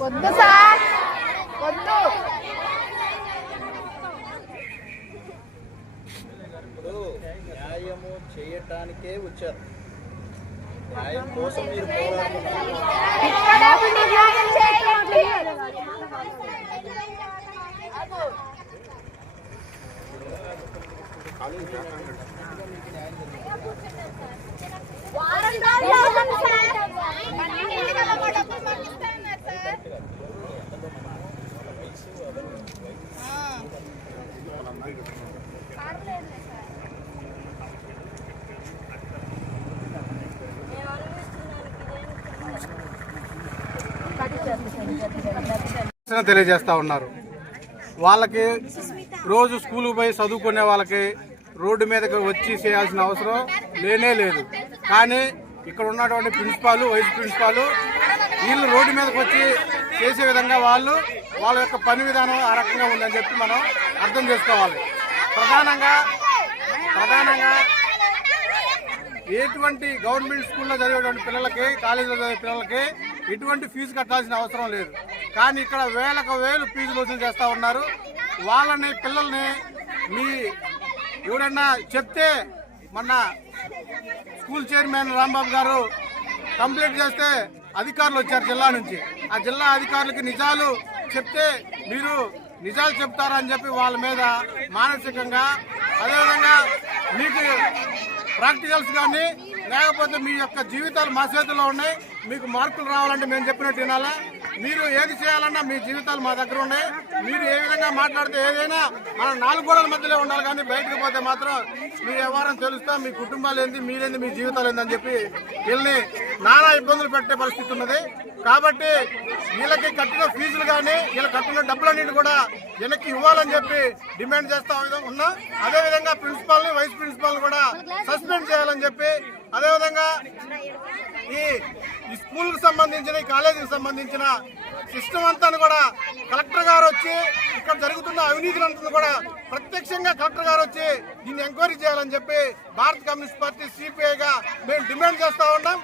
వద్దు సార్, వద్దు. ఇప్పుడు న్యాయము చేయటానికే వచ్చారు. న్యాయం కోసం మీరు పోరాడుతున్నారు. తెలియజేస్తా ఉన్నారు. వాళ్ళకి రోజు స్కూల్కి పోయి చదువుకునే వాళ్ళకి రోడ్డు మీదకి వచ్చి చేయాల్సిన అవసరం లేనే లేదు. కానీ ఇక్కడ ఉన్నటువంటి ప్రిన్సిపాల్, వైస్ ప్రిన్సిపాల్ వీళ్ళు రోడ్డు మీదకి వచ్చి చేసే విధంగా వాళ్ళ యొక్క పని విధానం ఆ రకంగా ఉందని చెప్పి మనం అర్థం చేసుకోవాలి. ప్రధానంగా ఎటువంటి గవర్నమెంట్ స్కూల్లో చదివేటువంటి పిల్లలకి, కాలేజీలో చదివే పిల్లలకి ఎటువంటి ఫీజు కట్టాల్సిన అవసరం లేదు. కానీ ఇక్కడ వేలు ఫీజులు వసూలు చేస్తూ ఉన్నారు. పిల్లల్ని ఎవడన్నా చెప్తే మొన్న స్కూల్ చైర్మన్ రాంబాబు గారు కంప్లైంట్ చేస్తే అధికారులు వచ్చారు జిల్లా నుంచి. ఆ జిల్లా అధికారులకి నిజాలు చెప్తే మీరు నిజాలు చెప్తారని చెప్పి వాళ్ళ మీద మానసికంగా, అదేవిధంగా మీకు ప్రాక్టికల్స్ కానీ లేకపోతే మీ యొక్క జీవితాలు మా చేతుల్లో ఉన్నాయి, మీకు మార్కులు రావాలంటే మేము చెప్పినట్టు వినాలా, మీరు ఏది చేయాలన్నా మీ జీవితాలు మా దగ్గర ఉన్నాయి, మీరు ఏ విధంగా మాట్లాడితే ఏదైనా మన 4 గోడల మధ్యలో ఉండాలి. కానీ బయటకు పోతే మాత్రం మీ వ్యవహారం తెలుస్తా, మీ కుటుంబాలు ఏంది, మీరేంది, మీ జీవితాలు ఏందని చెప్పి వీళ్ళని నానా ఇబ్బందులు పెట్టే పరిస్థితి ఉన్నది. కాబట్టి వీళ్ళకి కట్టిన ఫీజులు కానీ వీళ్ళకి కట్టిన డబ్బులన్నింటి కూడా వెనక్కి ఇవ్వాలని చెప్పి డిమాండ్ చేస్తా ఉన్నాం. అదేవిధంగా ప్రిన్సిపాల్ని, వైస్ ప్రిన్సిపాల్ని కూడా సస్పెండ్ చేయాలని చెప్పి, అదేవిధంగా ఈ స్కూల్కి సంబంధించిన, ఈ కాలేజీకి సంబంధించిన సిస్టమ్ అంతా కూడా కలెక్టర్ గారు వచ్చి ఇక్కడ జరుగుతున్న అవినీతినంతా కూడా ప్రత్యక్షంగా కలెక్టర్ గారు వచ్చి దీన్ని ఎంక్వైరీ చేయాలని చెప్పి భారత కమ్యూనిస్ట్ పార్టీ సిపిఐగా మేము డిమాండ్ చేస్తా ఉన్నాం.